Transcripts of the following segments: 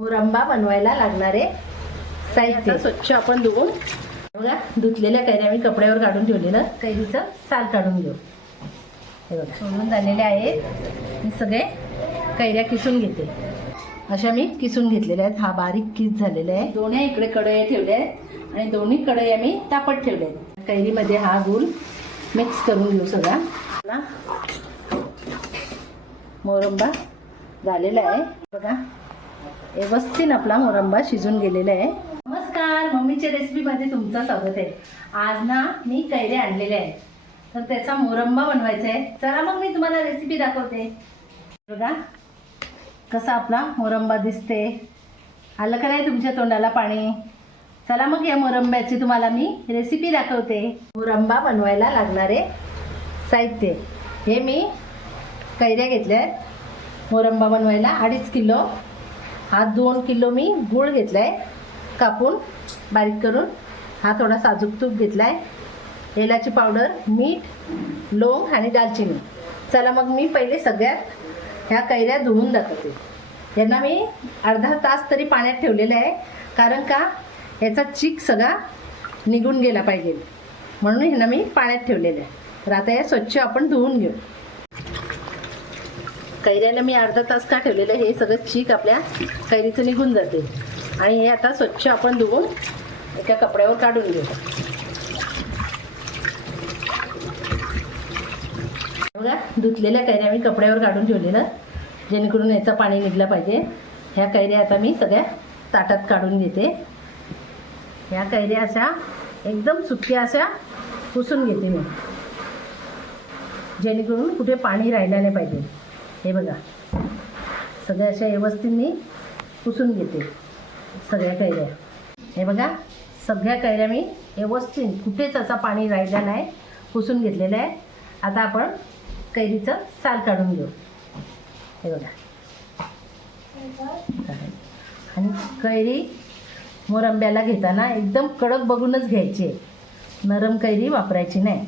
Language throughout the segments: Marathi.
मुरंबा बनवायला लागणारे साहित्य. स्वच्छ आपण धुवून बघा धुतलेल्या कैऱ्या मी कपड्यावर काढून ठेवलेलं कैरीचं साल काढून घेऊ. हे बघा सोडून झालेले आहेत. मी सगळे कैऱ्या किसून घेते. अशा मी किसून घेतलेल्या आहेत. हा बारीक किस झालेला आहे. दोन्ही इकडे कढया ठेवल्या आहेत आणि दोन्ही कढया मी तापत ठेवल्या आहेत. कैरीमध्ये हा गूळ मिक्स करून घेऊ सगळा. मोरंबा झालेला आहे. बघा व्यवस्थित आपला मोरंबा शिजून गेलेला आहे. नमस्कार मम्मीच्या रेसिपीमध्ये तुमचं स्वागत आहे. आज ना मी कैरे आणलेले आहे तर त्याचा मोरंबा बनवायचा आहे. चला मग मी तुम्हाला रेसिपी दाखवते. बघा कसा आपला मोरंबा दिसते. आलं का नाही तुमच्या तोंडाला पाणी? चला मग या मोरंब्याची तुम्हाला मी रेसिपी दाखवते. मोरंबा बनवायला लागणारे साहित्य. हे मी कैऱ्या घेतल्या आहेत. मोरंबा बनवायला अडीच किलो. हा दोन किलो मी गूळ घेतला आहे कापून बारीक करून. हा थोडा साजूक तूप घेतला आहे एलाची पावडर मीठ लोंग आणि दालचिनी. चला मग मी पहिले सगळ्यात ह्या कैऱ्या धुवून दाखवते. यांना मी अर्धा तास तरी पाण्यात ठेवलेलं आहे कारण का याचा चीक सगळा निघून गेला पाहिजे. म्हणून ह्यांना मी पाण्यात ठेवलेलं आहे. तर आता या स्वच्छ आपण धुवून घेऊ. कैऱ्याला मी अर्धा तास का ठेवलेलं हे सगळं चीक आपल्या कैरीचं निघून जाते. आणि हे आता स्वच्छ आपण धुवून एका कपड्यावर काढून घेऊ. बघा धुतलेल्या कैऱ्या मी कपड्यावर काढून ठेवलेलं जेणेकरून याचा पाणी निघलं पाहिजे. ह्या कैऱ्या आता मी सगळ्या ताटात काढून घेते. ह्या कैऱ्या अशा एकदम सुक्या अशा पुसून घेते मी. जेणेकरून कुठे पाणी राहिलं नाही पाहिजे. हे बघा. सगळ्या अशा व्यवस्थित मी पुसून घेते. सगळ्या कैऱ्या. हे बघा सगळ्या कैऱ्या मी व्यवस्थित कुठेच असा पाणी राहिला नाही पुसून घेतलेलं आहे. आता आपण कैरीचं साल काढून घेऊ. हे बघा. आणि कैरी मोरंब्याला घेताना एकदम कडक बघूनच घ्यायची आहे. नरम कैरी वापरायची नाही.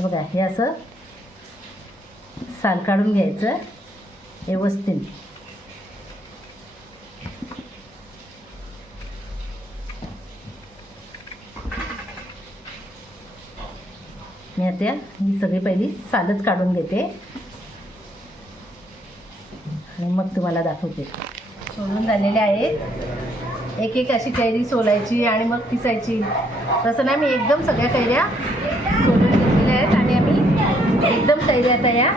बघा हे असं साल काढून घ्यायचं व्यवस्थित. मी आता ही सगळी पहिली सालच काढून घेते. आणि मग तुम्हाला दाखवते. सोलून झालेले आहेत. एक एक अशी कैरी सोलायची आणि मग पिसायची. तसं नाही मी एकदम सगळ्या कैऱ्या सोलून घेतलेल्या आहेत आणि आम्ही एकदम कैऱ्या आता या.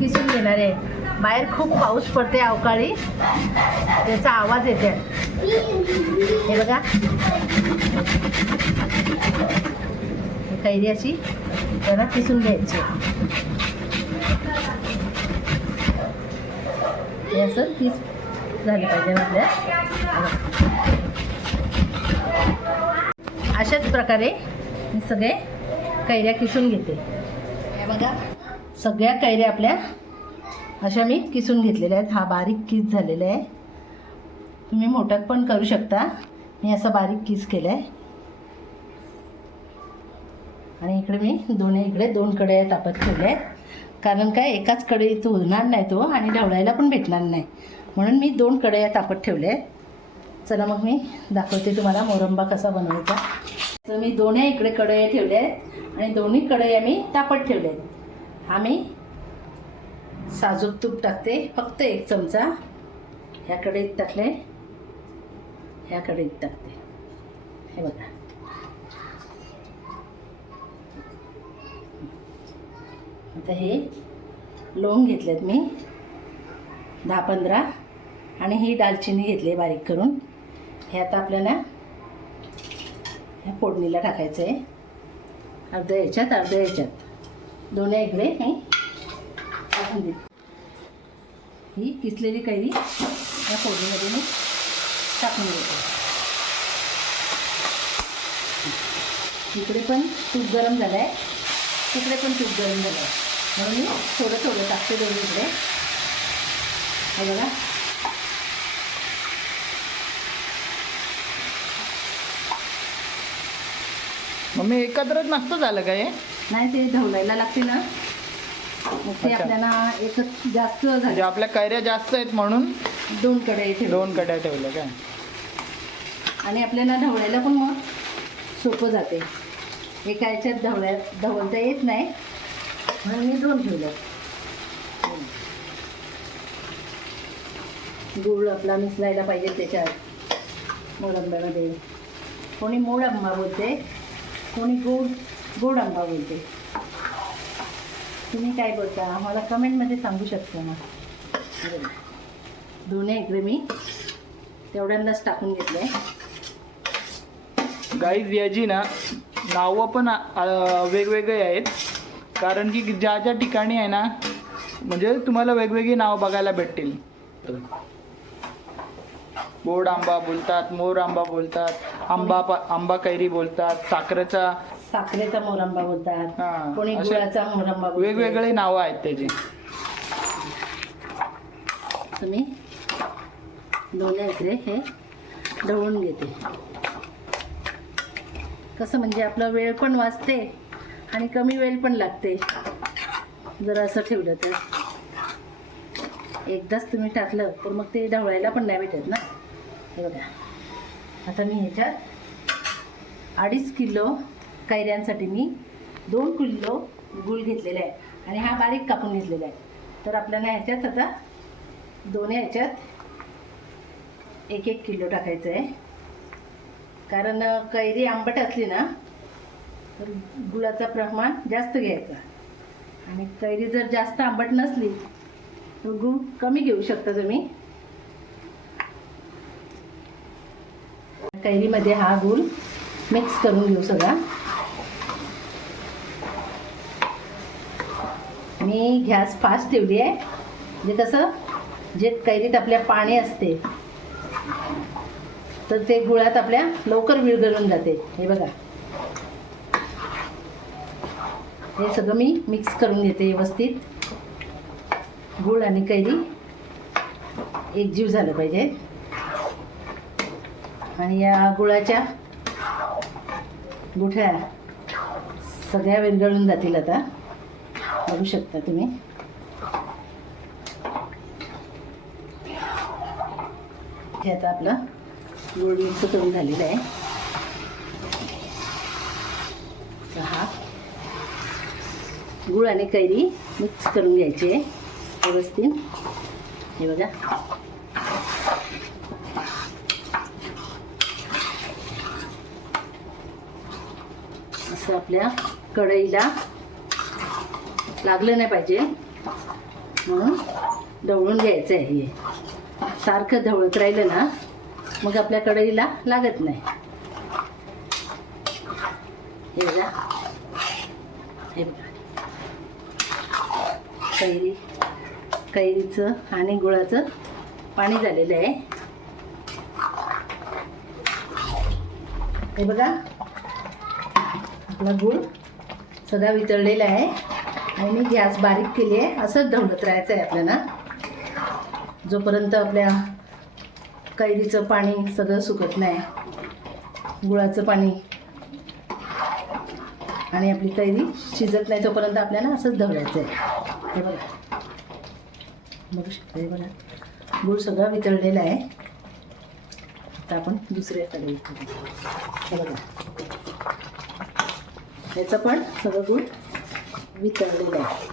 किसून घेणार आहे. बाहेर खूप पाऊस पडते अवकाळी. त्याचा आवाज येते हे बघा. कैरी अशी त्याला किसून घ्यायची. हे असं पीस झालं पाहिजे आपल्या. अशाच प्रकारे मी सगळे कैऱ्या किसून घेते. बघा. सगळ्या कैऱ्या आपल्या अशा मी किसून घेतलेल्या आहेत. हा बारीक किस झालेला आहे. तुम्ही मोठ्यात पण करू शकता. मी असा बारीक किस केला आहे आणि इकडे मी दोन्ही इकडे दोन कढया तापत ठेवल्या आहेत. कारण काय एकाच कढईत होणार नाही तो आणि ढवळायला पण भेटणार नाही. म्हणून मी दोन कढया तापत ठेवल्या आहेत. चला मग मी दाखवते तुम्हाला मोरंबा कसा बनवायचा. तर मी दोन्ही इकडे कढया ठेवल्या आहेत आणि दोन्ही कढया मी तापत ठेवल्या आहेत. आम्ही साजूक तूप टाकते. फक्त एक चमचा. ह्या कढईत टाकले. ह्या कढईत टाकते. हे बघा. आता हे लोंग घेतलेत मी. दहा पंधरा. आणि ही दालचिनी घेतली आहे बारीक करून. हे आता आपल्याला ह्या फोडणीला टाकायचं आहे अर्ध्या याच्यात अर्ध्या याच्यात. दोन्ही इकडे हे? टाकून देते ही किसलेली कैरी या फोडणीमध्ये मी टाकून देते. इकडे पण तूप गरम झालं आहे तिकडे पण तूप गरम झालं आहे म्हणून मी थोडं थोडं टाकते दोन इकडे. बघा मम्मी एकत्रच नसतं झालं का हे नाही ते ढवलायला लागते ना. मग ते अच्छा. आपल्याला एकच जास्त झालं. म्हणजे आपल्या कैऱ्या जास्त आहेत म्हणून दोन कढई ठेव दोन कड्या ठेवल्या काय? आणि आपल्याला ढवळायला पण मग सोपं जाते. एका ह्याच्यात ढवळ्या ढवळता येत नाही. म्हणून मी दोन ठेवलं गूळ आपला मिसळायला पाहिजे त्याच्यात. मोड आंब्यामध्ये कोणी मोड आंबा बोलते कोणी गोड गोड आंबा बोलते. तुम्ही काय बोलता? मला कमेंटमध्ये सांगू शकता ना? दोन्ही इकडे मी तेवढ्यांनाच टाकून घेतलं आहे गाईज याची ना नावं पण वेगवेगळे आहेत. कारण की ज्या ज्या ठिकाणी आहे ना म्हणजे तुम्हाला वेगवेगळी नावं बघायला भेटतील. बोर्ड आंबा बोलतात मोर आंबा बोलतात आंबा आंबा कैरी बोलतात साखरेचा साखरेचा मोरंबा बोलतात हा, कोणी असे गुळाचा मोरंबा बोलतात वेगवेगळे नावं आहेत त्याची. तुम्ही दोन्ही इकडे हे ढवळून घेते. कसं म्हणजे आपला वेळ पण वाचते आणि कमी वेळ पण लागते. जर असं ठेवलं तर. एकदाच तुम्ही टाकलं तर मग ते ढवळायला पण नाही भेटत ना. हे बघा. आता मी ह्याच्यात अडीच किलो कैऱ्यांसाठी मी दोन किलो गुळ घेतलेला आहे. आणि हा बारीक कापून घेतलेला आहे. तर आपल्याला ह्याच्यात आता दोन्ही ह्याच्यात एक एक किलो टाकायचं आहे. कारण कैरी आंबट असली ना तर गुळाचं प्रमाण जास्त घ्यायचा. आणि कैरी जर जास्त आंबट नसली तर गुळ कमी घेऊ शकता तुम्ही. कैरीमध्ये हा गुळ मिक्स करून घेऊ सगळा. मी गॅस फास्ट ठेवली आहे. म्हणजे कसं जे कैरीत आपल्या पाणी असते तर ते गुळात आपल्या लवकर विरघळून जाते. हे बघा. हे सगळं मी मिक्स करून घेते व्यवस्थित. गुळ आणि कैरी एकजीव झालं पाहिजे. आणि या गुळाच्या गुठ्या सगळ्या विरघळून जातील आता. बघू शकता तुम्ही. हे आता आपलं गुळ मिक्स करून झालेलं आहे. हा गुळ आणि कैरी मिक्स करून घ्यायचे व्यवस्थित. हे बघा. असं आपल्या कढईला लागलं नाही पाहिजे. म्हणून ढवळून घ्यायचं आहे हे. सारखं ढवळत राहिलं ना मग आपल्या कढईला लागत नाही. हे बघा. हे बघा. कैरी कैरीचं आणि गुळाचं पाणी झालेलं आहे. हे बघा. आपला गुळ सगळा वितळलेला आहे. आणि मी गॅस बारीक केली आहे. असंच ढवळत राहायचं आहे आपल्याला. जोपर्यंत आपल्या कैरीचं पाणी सगळं सुकत नाही गुळाचं पाणी आणि आपली कैरी शिजत नाही तोपर्यंत आपल्याला असंच ढवळायचं आहे हे बघा. बघू शकता हे बघा. गुळ सगळा वितळलेला आहे. आता आपण दुसऱ्याकडे हे बघा. याचं पण सगळं गुळ वितळलेलं आहे.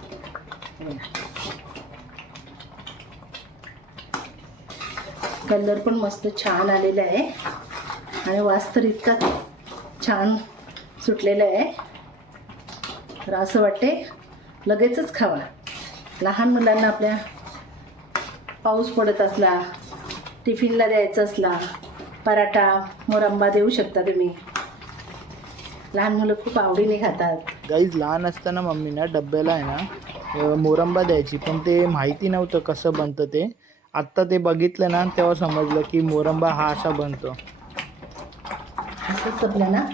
कलर पण मस्त छान आलेला आहे. आणि वास तर इतका छान सुटलेला आहे. तर असं वाटते लगेचच खावा. लहान मुलांना आपल्या पाऊस पडत असला टिफिनला द्यायचा असला पराठा मोरंबा देऊ शकता तुम्ही. लहान मुलं खूप आवडीने खातात. गाईज लहान असताना मम्मीना डब्याला आहे ना अं, मोरंबा द्यायची पण ते माहिती नव्हतं कसं बनतं ते. आत्ता ते बघितलं ना तेव्हा समजलं की मोरंबा हा असा बनतो. असंच आपल्याला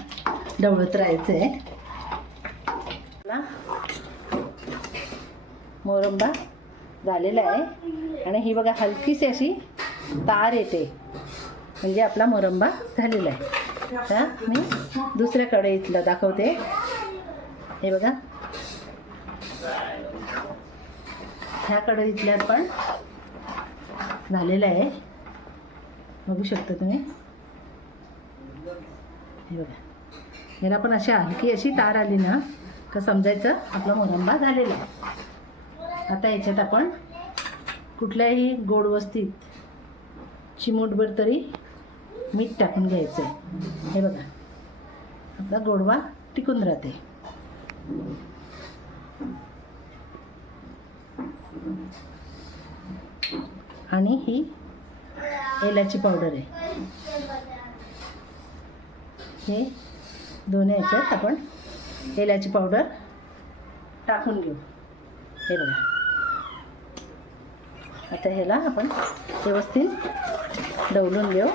ढवळत राहायचं आहे मोरंबा झालेला आहे. आणि ही बघा हलकीशी अशी तार येते. म्हणजे आपला मोरंबा झालेला आहे. आता मी? दुसऱ्या कढईतला दाखवते. हे बघा. ह्या कढईतल्या पण झालेलं आहे. बघू शकता तुम्ही? हे बघा. याला पण अशी हलकी अशी तार आली ना का समजायचं आपला मोरंबा झालेला आहे. आता याच्यात आपण कुठल्याही गोड वस्तीत चिमूटभर तरी मीठ टाकून घ्यायचं आहे हे बघा. आपला गोडवा टिकून राहते आणि ही एलाची पावडर आहे. हे दोन्ही याच्यात आपण एलाची पावडर टाकून घेऊ. हे बघा. आता ह्याला आपण व्यवस्थित डवलून घेऊ.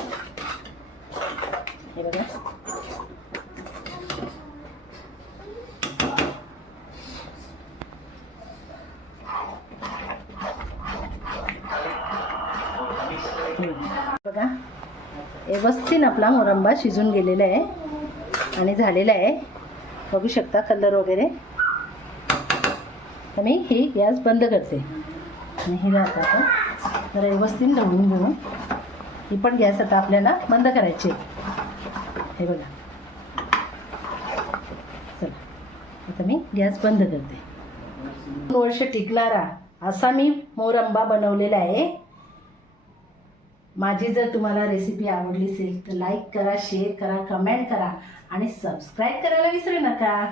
हे बघा. बघा व्यवस्थित आपला मोरंबा शिजून गेलेला आहे आणि झालेला आहे. बघू शकता कलर वगैरे. तर मी ही गॅस बंद करते. आणि हिला आता आपण व्यवस्थित ढवळून घेऊन ही पण गॅस आता आपल्याला बंद करायची आहे. हे बघा चला आता मी गॅस बंद करते. दोन वर्ष टिकणारा असा मी मोरंबा बनवलेला आहे. माझी जर तुम्हाला रेसिपी आवडली असेल तर लाईक करा शेअर करा कमेंट करा आणि सबस्क्राईब करायला विसरू नका.